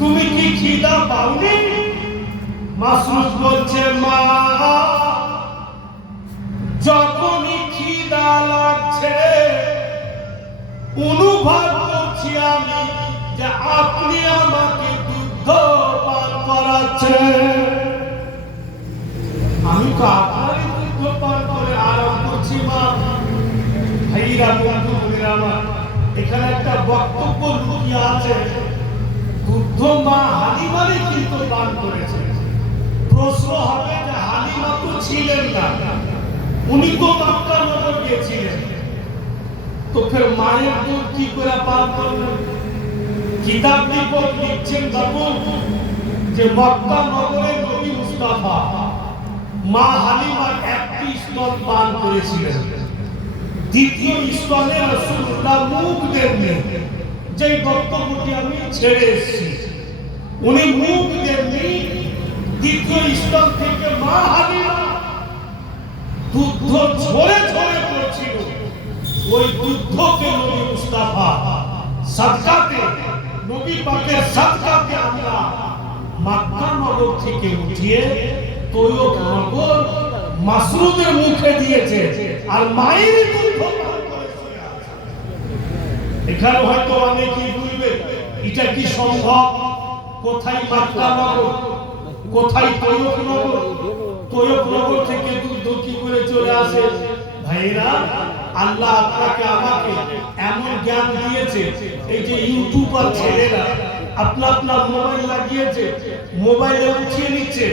তুমি কি খিদা পাওনি? মাসরুদ বলছে মা যখনই খিদা লাগছে অনুভব করছি আমি যে আপনি আমাকে দুধ পান করাচ্ছেন, আমি তো আপনারই দুধ পান করে আরাম করছি মা। ভাইরা বন্ধু বোনেরা আমার, এখানে একটা বক্তব্য লুকিয়ে আছে, দুধ মা হালিমারই কিন্তু পান করেছে। প্রশ্ন হবে যে হালিমা তো ছিলেন না, উনি তো মক্কা নগর গিয়েছিলেন, তো ফের মায়ের দুধ কি করে পান করলেন? কিতাব লিখক লিখছেন বাবু যে মক্কা নগরে নবী মুস্তাফা মা হালিমার একটি স্তন পান করেছিলেন, দ্বিতীয় স্তনে রাসূলুল্লাহ মুখ দেননি। যে বক্তব্যটি আমি ছেড়ে এসেছি, উনি মুখ দেননি, দ্বিতীয় স্তন থেকে মা হালিমা দুধ ঝরে ঝরে পড়ছিল, ওই দুধকে নবী মুস্তাফা সাদকাতে, নবী পাকের সাদকাতে আমরা মক্কা নগর থেকে উঠিয়ে তৈয়ব নগর মাসরুদের মুখে দিয়েছে, আর মায়ের দুধ পান করে শুয়ে আছে। এখানে হয়তো অনেকেই বলবে এটা কি সম্ভব? কোথায় মক্কা নগর, কোথায় তৈয়ব নগর? তৈয়ব নগর থেকে দুধ কি করে চলে আসে? ভাইরা, আল্লাহ আপনাকে আমাকে এমন জ্ঞান দিয়েছে, এই যে ইউটিউবার ছেলেরা আপনার মোবাইল লাগিয়েছে, মোবাইলে উঠিয়ে নিচ্ছে,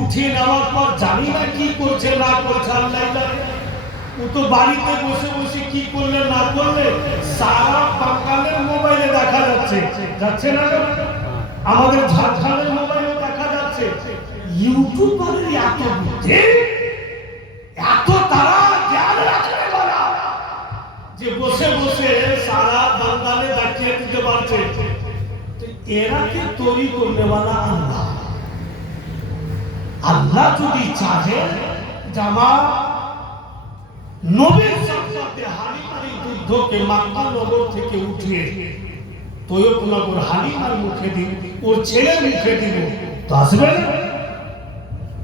উঠিয়ে নেওয়ার পর জানি না কি করছে না করছে, আল্লাহ জানে। ও তো বাড়িতে বসে বসে কি করলে না করলে সারা বাঙালের মোবাইলে দেখা যাচ্ছে, যাচ্ছে না? আমাদের ঝাড়খণ্ডের মোবাইলে দেখা যাচ্ছে। ইউটিউবারের এত বুদ্ধি, এত তারা জ্ঞান রাখে বলা যে বসে বসে সারা বাঙালে দেখিয়ে দিতে পারছে। এরা কে তৈরি করলে বলা আল্লাহ। আল্লাহ যদি চাহে জামা নবীর সাথে হালিমার দুধকে মক্কা নগর থেকে উঠিয়ে তৈয়ব নগর হালিমার মুখে দিন, ওর ছেলে মুখে দিব, তো আসবে না?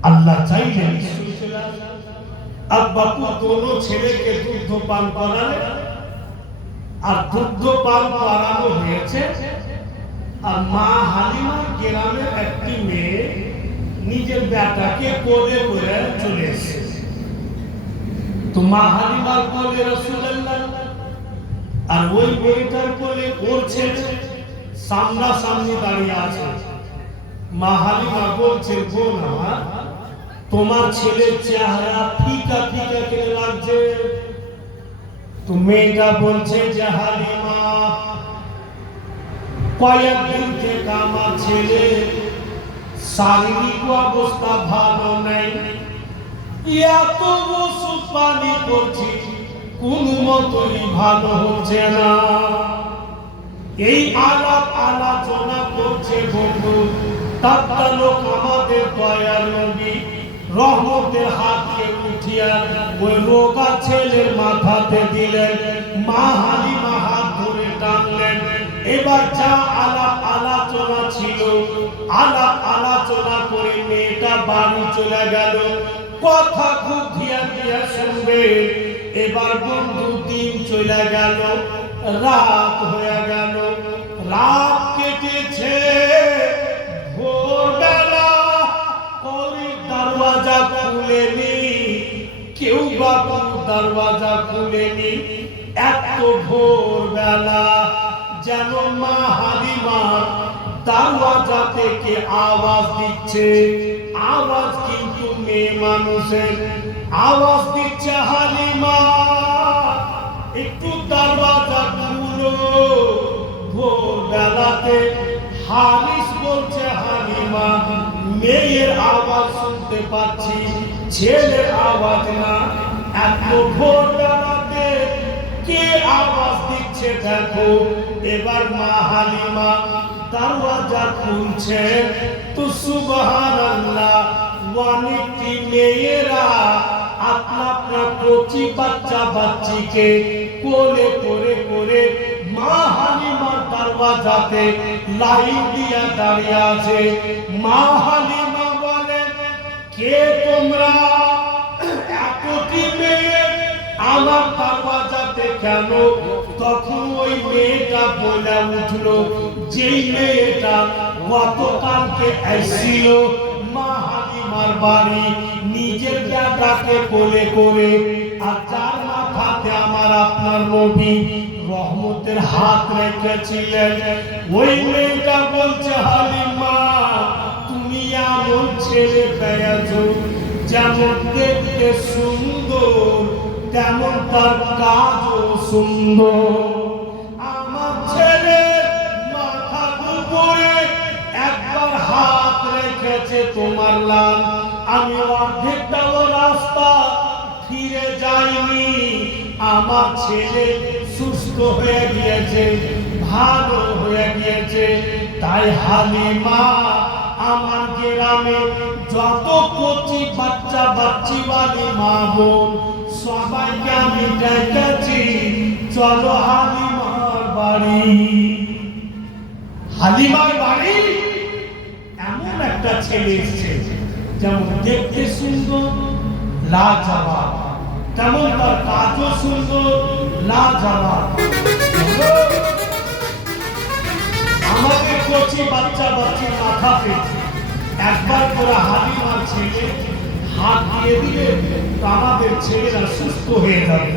আল্লাহ চাইলে নিশ্চয়ই চলে আসবে। আর বাপু দোনো ছেলেকে দুধ পান করালে, আর দুধ পান করানো হয়েছে, আর মা হালিমা গ্রামের একটি মেয়ে নিজের বেটাকে কোলে করে চলে এসেছে। তো মা হালিমার কোলে রাসূলুল্লাহ, আর ওই মেয়েটার কোলে ওর ছেলে সামনা সামনি দাঁড়িয়ে আছে। মা হালিমা বলছেন, বোন আমার, তোমার ছেলের চেহারা ফিকা ফিকা কেন লাগছে? তো মেয়েটা বলছে যে হালিমা, কয়েকদিন থেকে আমার ছেলে শারীরিক অবস্থা ভালো নেই, এত ওষুধ পানি করছি কোন মতই ভালো হচ্ছে না। এই আলাপ আলোচনা করছে বন্ধু তার লোক আমাদের দয়ার নবী রহমতের হাতকে উঠিয়া ওই রোগা ছেলের মাথাতে দিলেন। মা হালিমা হাত ধরে টানলেন। এবার যা আলাপ আলোচনা ছিল আলাপ আলোচনা করে মেয়েটা বাড়ি চলে গেল। কথা খুব ধিয়া দিয়া শুনবে। এবার বন্ধু দিন চলে গেল, রাত হয়ে গেল। রাত কেটেছে, ভোরবেলা করি দরওয়াজা খুলেনি, কেউ বাবু দরওয়াজা খুলেনি। এত ভোরবেলা যেন মা হালিমা দরওয়াজা থেকে আওয়াজ দিচ্ছে। আওয়াজ কিন্তু মেয়ে মানুষের। আওয়াজ দিচ্ছে, হালিমা একটু দরওয়াজা খুলো। ভোরবেলাতে হারিস বলছে, হালিমা মেয়ের আওয়াজ শুনতে পাচ্ছি, ছেলের আওয়াজ না। এত ভোরবেলাতে কে আওয়াজ দিচ্ছে দেখো। এবার মা হালিমা দরওয়াজা খুলছে তো সুবহানাল্লাহ, অনেকটি মেয়েরা আপনা কচি বাচ্চা বাচ্চিকে কোলে করে মা হালিমার দরওয়াজাতে লাইন দিয়া দাঁড়িয়ে আছে। মা হালিমা বলে, কে তোমরা? এতটি মেয়ে আমার দরওয়াজাতে কেন? তখন ওই মেয়েটা বলে উঠলো, যেই মেয়েটা গতকালকে এসেছিল মা হালিমার বাড়ি নিজের জায়গাকে কোলে করে, আর যার মাথাতে আমার আপনার নবী রহমতের হাত রেখেছিলেন, ওই মেয়েটা বলছে, হালিমা তুমি এমন ছেলে পেয়েছো, যেমন দেখতে সুন্দর তেমন তার কাজও সুন্দর। আমার ছেলে মাথার উপরে একবার হাত রেখেছে তোমার লাল, আমি অর্ধেকটাও রাস্তা ফিরে যাইনি। আমার ছেলে সুস্থ হয়ে গিয়েছে, ভালো হয়ে গিয়েছে। তাই হালিমা আমার গ্রামে যত কচি বাচ্চা বাচ্চি বালি মা বোন সবাইকে আমি ডেকেছি, চলো হালিমার বাড়ি। হালিমার বাড়ি এমন একটা ছেলে এসেছে, যেমন দেখতে সুন্দর লাজবাব, তেমন তার কাজও সুন্দর লাজবাব। আমাদের কচি বাচ্চা বাচ্চির মাথাতে একবার করে হালিমার ছেলে হাত দিয়ে দিলে আমাদের ছেলেরা সুস্থ হয়ে যাবে।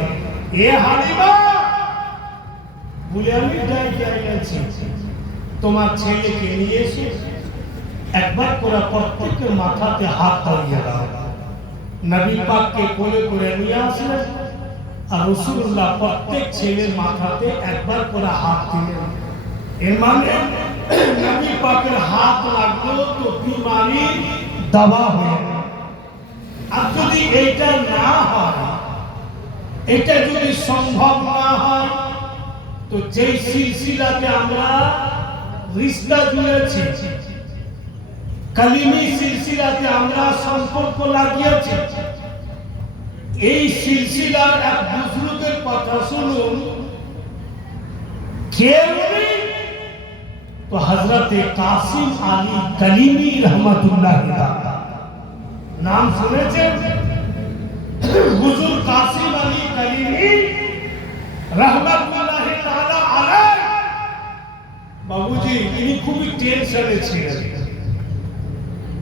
এ হালিমা বলে, আমি যাইছি, তোমার ছেলেকে নিয়ে এসে একবার করে প্রত্যেকের মাথাতে হাত দাঁড়িয়ে দাও। নবী পাককে কোলে করে নিয়ে আসলেন, আর রাসূলুল্লাহ প্রত্যেক ছেলের মাথাতে একবার করে হাত দিলেন। এর মানে নবী পাকের হাত লাগলো তো বিমারি দাবা হয়ে গেল। আর যদি এটা না হয়, এটা যদি সম্ভব না হয়, তো যেই সিলসিলাতে আমরা রিশতা জুড়েছি, কালিমি সিলসিলাতে আমরা সম্পর্ক লাগিয়েছি, এই সিলসিলার এক বুজুর্গের কথা শুনুন। কে উনি? তো হযরতে কাসিম আলী কালিমি রহমাতুল্লাহ নাম শুনেছেন? হুজুর কাসিম আলী কালিমি রহমাতুল্লাহ তাআলা আলাইহি। বাবুজি ইনি খুবই টেনশনে ছিলেন,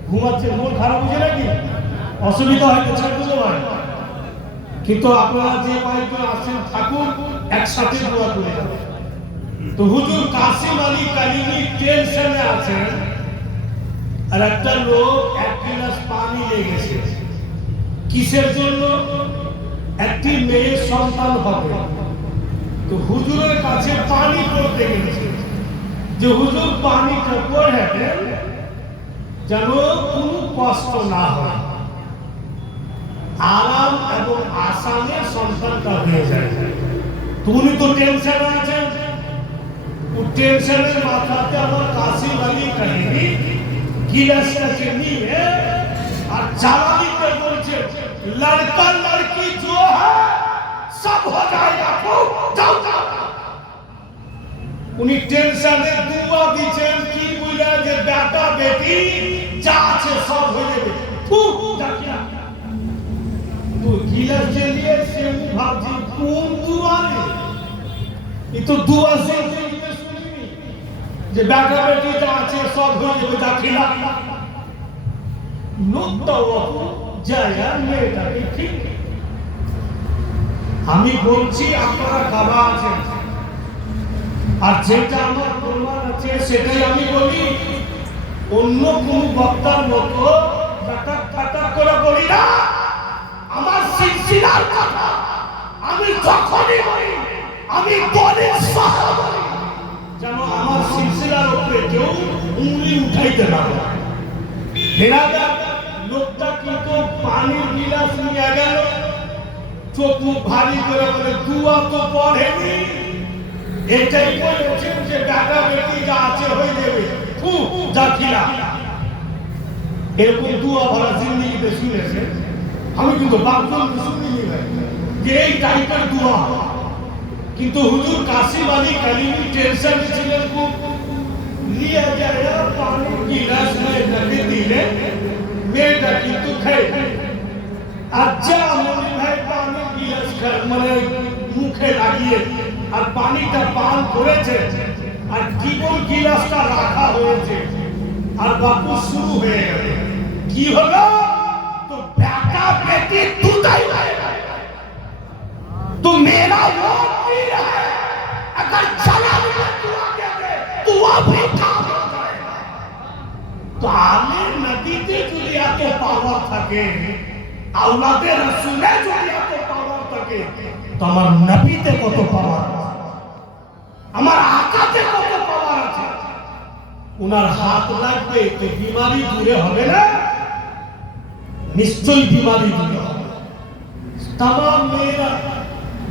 ঘুমাচ্ছে, মন খারাপ হয়ে নাকি অসুবিধা হয়তো ছেড়ে দেবো ভাই, কিন্তু আপনারা যে কয়েকজন আসেন থাকুন, একসাথে দোয়া করে যাবেন। তো হুজুর কাসিম আলী কালিমি টেনশনে আছেন, আর একটা লোক এক গ্লাস পানি লেগেছে। কিসের জন্য? একটি মেয়ে সন্তান হবে। তো হুজুরের কাছে পানি পড়তে গেছে, যে হুজুর পানিটা পড়ে যেন কোনো কষ্ট না হয়, আরাম এবং আসানে সন্তানটা হয়ে যায়। তো উনি তো টেনশনে আছেন, টেনশনের মাথাতে আমার কাশিম আলী কাহিনী गिलासটাকে নিয়ে আর জালালিকে বলছে লড়কা লড়কি जो है सब हो जाएगा যাও যাও। উনি টেনশনে দুয়া দিচ্ছেন কি বুঝা যে বেটা বেটি যা আছে সব হয়ে যাবে। ডাকিয়া তো गिलास चलिए से भाजी কোন দুয়া রে ये तो दुआ से सुनिনি যে বেটা বেটি যা আছে সব হয়ে যাবে দাখিলা নুক্তাও জায়া মেয়েটাকে ঠিক। আমি বলছি আপনারা কাবা আছেন আর যেটা আমার প্রমাণ আছে সেটাই আমি বলি, অন্য কোন বক্তার মতো কাটা করে বলি না। আমার সিলসিলার কথা আমি যখনই বলি আমি বলি সাহাবী যেন আমার সিলসিলার উপরে কেউ উঙ্গলি উঠাইতে না পারে। বেরাদার লোকটা কিন্তু পানির গিলাস নিয়ে গেল, চোখ মুখ ভারী করে বলে দুয়া তো পড়েনি, এটাই বলেছেন যে বেটা বেটি যা আছে হয়ে যাবে দাখিলা। এরকম দুয়া ভরা জিন্দিগিতে শুনেছে, আমি কিন্তু বাপজন শুনিনি ভাই যে এই টাইপের দুয়া। কিন্তু হুজুর কাশিম আলী কালিমি টেনশন ছিলেন খুব, লিয়া যায় পানির গিলাস মেয়েটাকে দিলে মেয়েটা কিন্তু খায়। আচ্ছা মনি ভাই পানির গিলাস মানে মুখে লাগিয়ে আর পানিটা পান করেছে আর জীবন গিলাসটা রাখা হয়েছে আর বাপু শুরু হয়ে গেল। কি হলো তো বেটা বেটি দুটাই तो मेरा वोट भी है, अगर चला दुआ दे दे तो वो भी काम हो जाएगा। तो आले नबीते যদি এত পাওয়ার থাকে, আওলাদে রাসূলে যদি এত পাওয়ার থাকে, তো আমার নবীতে কত পাওয়ার আছে, আমার আকাতে কত পাওয়ার আছে। উনার হাত লাগবে তো বিমারি দূরে হবে না, নিশ্চয়ই বিমারি দূরে হবে। तमाम মেয়েরা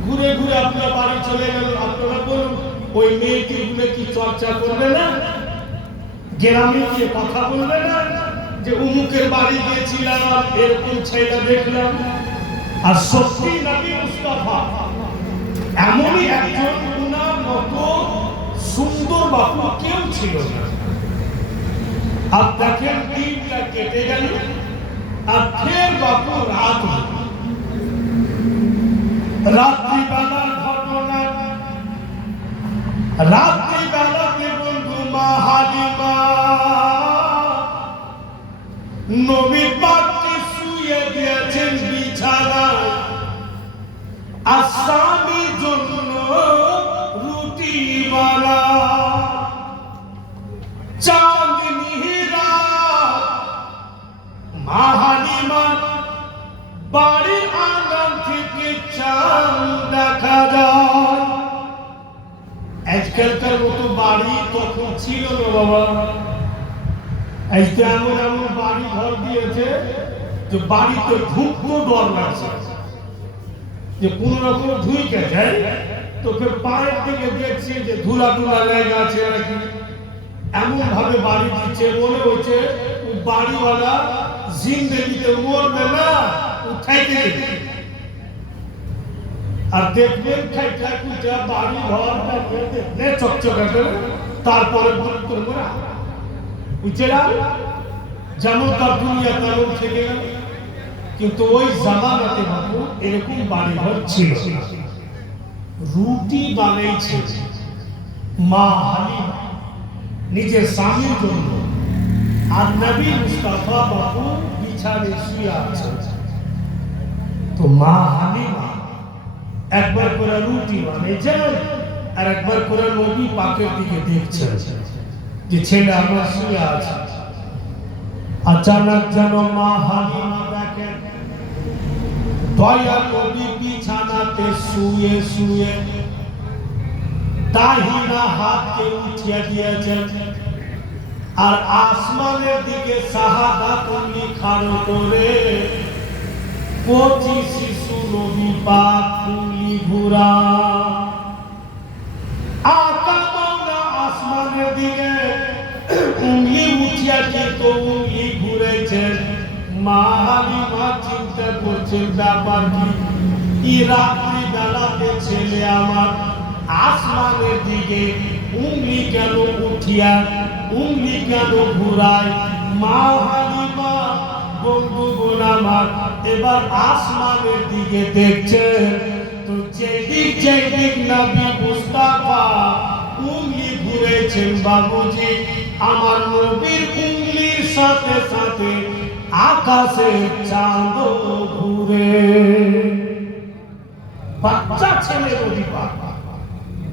ঘুরে ঘুরে আপনার বাড়ি চলে গেল, আপনারা বলুন ওই মেয়েটির গুলো কি চর্চা করবে না, গ্রামে গিয়ে কথা বলবে না যে উমুকের বাড়ি গিয়েছিলাম এরকম ছেলে দেখলাম। আর সত্যি নবী মুস্তাফা এমনই একজন, উনার মতো সুন্দর বাপু কেউ ছিল না। আর দেখেন দিনটা কেটে গেল আর ফের বাপু রাত হলো। রাত্রিবেলার ঘটনা, রাত্রিবেলাতে বন্ধু মা হালিমা নবী পাককে শুয়ে দিয়েছেন বিছানায়, আর স্বামীর জন্য রুটি বানা। চাঁদনি রাত মা হালিমা বাড়ির আঙ্গন থেকে চাঁদ দেখা যায়। আজকালকার মতো বাড়ি তখন ছিল না বাবা, আজকে এমন এমন বাড়ি ঘর দিয়েছে যে বাড়িতে ঢুকতেও ডর লাগছে, যে কোন রকম ঢুকে যায় তো ফের পায়ের দিকে দেখছে যে ধুলা টুলা লেগে আছে নাকি, এমন ভাবে বাড়ি দিচ্ছে মনে হচ্ছে বাড়িওয়ালা জিন্দেগিতে মরবে না, উঠাইতে আর দেখবেন খাই খাই কুচা বাড়ি ঘর দেখলে চকচকা করে তারপরে বন্ধ করবো না বুঝছিলাম যেমন তার দুনিয়া তেমন থেকে গেল। কিন্তু ওই জামানাতে বাবু এরকম বাড়ি ঘর ছিল। রুটি বানাইছে মা হালিমা নিজের স্বামীর জন্য, আর নবী মুস্তাফা বাবু বিছানে শুয়ে আছে। তো মা হালিমা একবার করে রুটি বানিয়েছেন আর একবার করে নবী পাকের দিকে দেখছেন যে ছেলে আমার শুয়ে আছে। अचानक যেন মা হালিমা দেখেন দয়া নবী বিছানাতে শুয়ে শুয়ে দাহিনা হাতকে উঠিয়ে দিয়েছেন আর আসমানের দিকে শাহাদাত লিখার করে 25 শিশু নবী পাক কুলি ঘুরা আকা মাওলা দিকে উঙ্গলি উঠিয়া কিন্তু উঙ্গলি ঘুরেছেন। মা হালিমা চিন্তা করছেন ব্যাপার কি রাত্রি বেলাতে ছেলে আমার আসমানের দিকে উঙ্গলি কেন উঠিয়া উঙ্গলি কেন ঘুরায়। মা হালিমা বন্ধুগণ আমার এবার আসমানের দিকে দেখছেন, তো যেদিক নবী মুস্তাফা উঙ্গলি ঘুরেছেন বাবুজি, আমার নবীর উঙ্গলির সাথে সাথে আকাশে চাঁদ ঘুরে। বাচ্চা ছেলে নবী পাক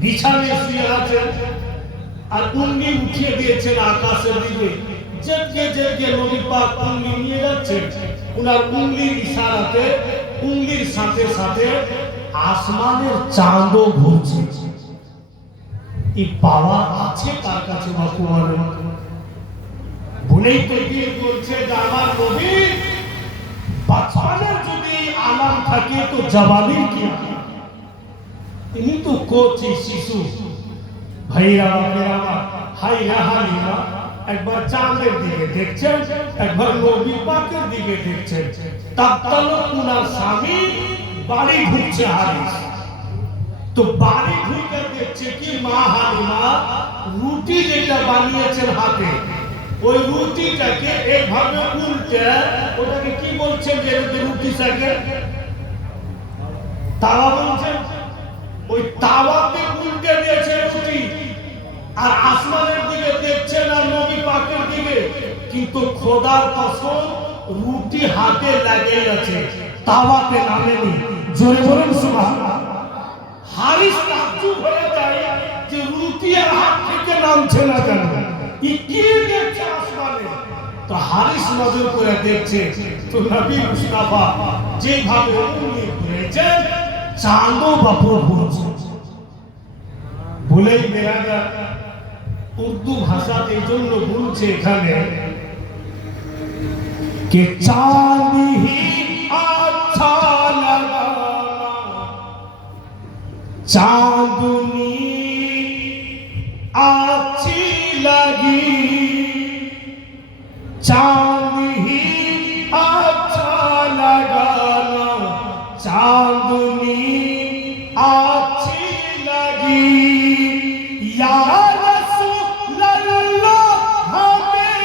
বিছানায় শুয়ে আছেন আর উঙ্গলি উঠিয়ে দিয়েছেন আকাশের দিকে। যে নবী পাক উঙ্গলি নিয়ে যাচ্ছেন, উনার উঙ্গলির ইশারাতে উঙ্গলির সাথে সাথে আসমানের চাঁদও ঘুরছে। এই পাওয়ার আছে তার কাছে ভগবানের বলেই তো দিন করছে যে আমার নবী বাচ্চাদের যদি আলাম থাকে তো জওয়ানির কি তিনি তো কোচি শিশু। ভাইরা বাপেরা হাই হালিমা একবার চাঁদের দিকে দেখছেন, একবার নবী পাকের দিকে দেখছেন। তাৎকালীন উনার স্বামী বাড়ি ঢুকছে হারিস, তো বাড়ি ঢুকে দেখছে কি মা হালিমা রুটি যেটা বানিয়েছেন হাতে, ওই রুটিটাকে এইভাবে উল্টে ওটাকে কি বলছেন যে রুটি সাকে তাওয়া বলছেন, ওই তাওয়াতে উল্টে দিয়েছে রুটি আর আসমানের দিকে দেখছেন আর নবী পাকের দিকে, কিন্তু খোদার কসম রুটি হাতে লাগে আছে তাওয়াতে নামেনি। জোরে বলুন সুবহানাল্লাহ। হারিস তাজ্জুব হয়ে যায় যে রুটি আর হাত থেকে নামছে না কেন, কি দেখছে আসমানে। তো হারিস নজর করে দেখছে, তো নবী মুস্তাফা যেভাবে উঙ্গলি ঘুরেছে চাঁদও বাপু ঘুরছে। বলেই মেয়েরা উর্দু ভাষাতে এই জন্য বলছে এখানে কে চাঁদ হি আচ্ছা লাগা চাঁদনি अच्छी लगी, चांद ही अच्छा लगा चांदनी अच्छी लगी। या रसूल अल्लाह हमें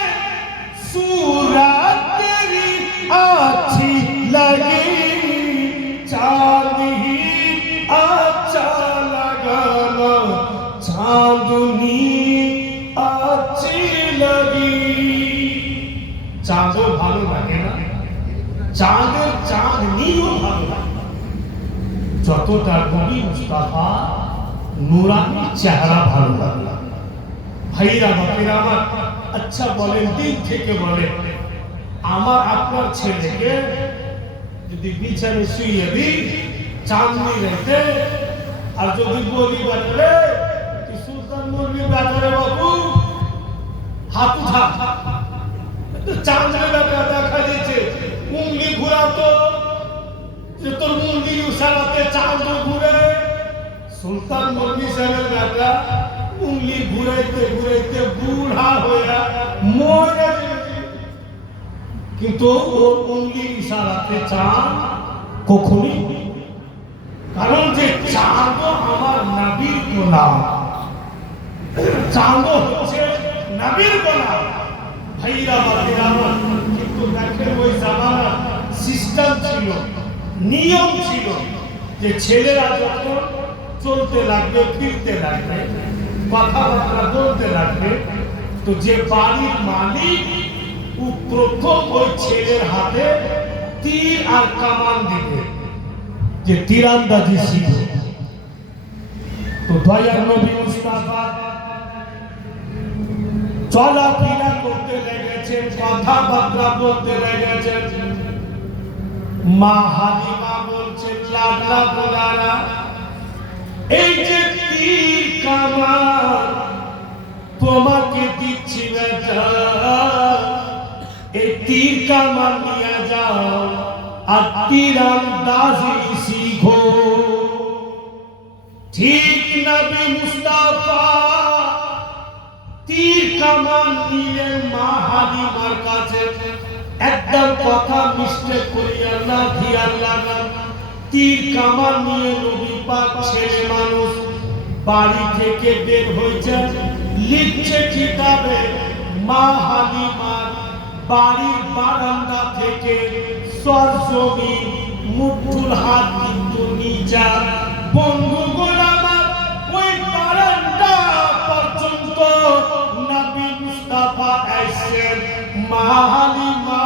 सूरत तेरी अच्छी लगी, चांद ही अच्छा लगा चांदनी अच्छी लगी। चांदो ভালো লাগে না, চাঁদের চাঁদনিও ভালো লাগে যতটা নবী মুস্তাফা নূরানি চেহারা ভালো লাগে। ভাইরা বাপেরা আমার আচ্ছা বলেন, দিন থেকে বলেন আমার আপনার ছেলেকে যদি বিছানে শুইয়ে দিই চাঁদনি রেখে আর যদি বলি বাজারে সুলতান মুরগি বাজারে বাবু হাত উঠা, চাঁদের ব্যাপারে দেখা দিয়েছে উঙ্গলি ঘুরাতো যে তোর মুরগি ইশারাতে চাঁদ ঘুরে। সুলতান মুরগি সাহেবের ব্যাটা উঙ্গলি ঘুরাইতে ঘুরাইতে বুড়া হয়ে মরে, কিন্তু ওর উঙ্গলি ইশারাতে চাঁদ কখনই, কারণ যে চাঁদ আমার নবীর গোলাম, চাঁদ হচ্ছে নবীর গোলাম। ভাইরা বাপেরা আমার কিন্তু দেখেন ওই জামানা সিস্টেম ছিল, নিয়ম ছিল যে ছেলেরা যখন চলতে লাগবে ফিরতে লাগবে কথাবার্তা বলতে লাগবে, তো যে বাড়ির মালিক ও প্রথম ওই ছেলের হাতে তীর আর কামান দিবে যে তীরন্দাজি শিখবে। তো দয়ার নবী মুস্তাফা চলাফেরা করতে লেগেছেন, কথাবার্তা বলতে লেগেছেন। মা হালিমা বলছেন লাডলা গোলারা এই যে তীর কামান তোমাকে দিচ্ছি বেটা, এই তীর কামান নিয়ে যাও আর তীরন্দাজি শিখো। ঠিক নবী মুস্তাফা তীর কামান নিয়ে মা হালিমার কাছে একদম কথা মিস্টেক করিয়া না ধিয়ার লাগান। তীর কামান নিয়ে নবী পাক ছেলে মানুষ বাড়ি থেকে বের হয়েছে, লিখছে কিতাবে মা হালিমার বাড়ির বারান্দা থেকে সরজমিন মুঠুর হাত কিন্তু নিচা। বন্ধুগণ আমার, ওই বারান্দা পর্যন্ত নবী মুস্তাফা এসেছেন। মা হালিমা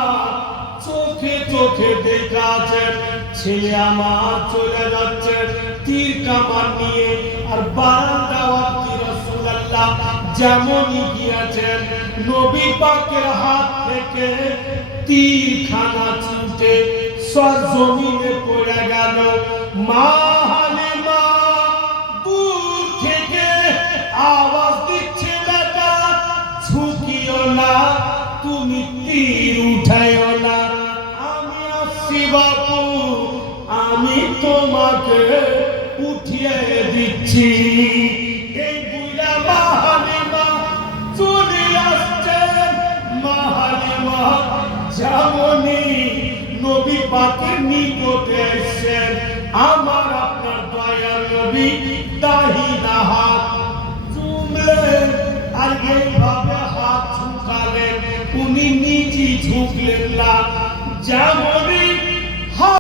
চোখে চোখে দেখাচ্ছেন ছেলে আমার চলে যাচ্ছে তীর কামান নিয়ে। আর বারান্দা ওয়াক্তি রাসূলুল্লাহ যেমনই গিয়েছেন, নবী পাকের হাত থেকে তীর খানা ছুটে সরজমিনে পড়ে গেল। মা হালিমা দূর থেকে আওয়াজ দিচ্ছে, বেটা ঝুঁকিও না, তুমি তীর উঠাইও না, আমি আসছি বাবু, আমি তোমাকে উঠিয়ে দিচ্ছি। এই বুড়া মা হালিমা চলে আসছেন। মা হালিমা যেমনই নবী পাকের নিকটে এসেছেন, আমার আপনার দয়ার নবী দাহিনা হাত চুমলেন আর এইভাবে হাত ঝুঁকালেন, উনি নিজে ঝুঁকলেন না। যেমন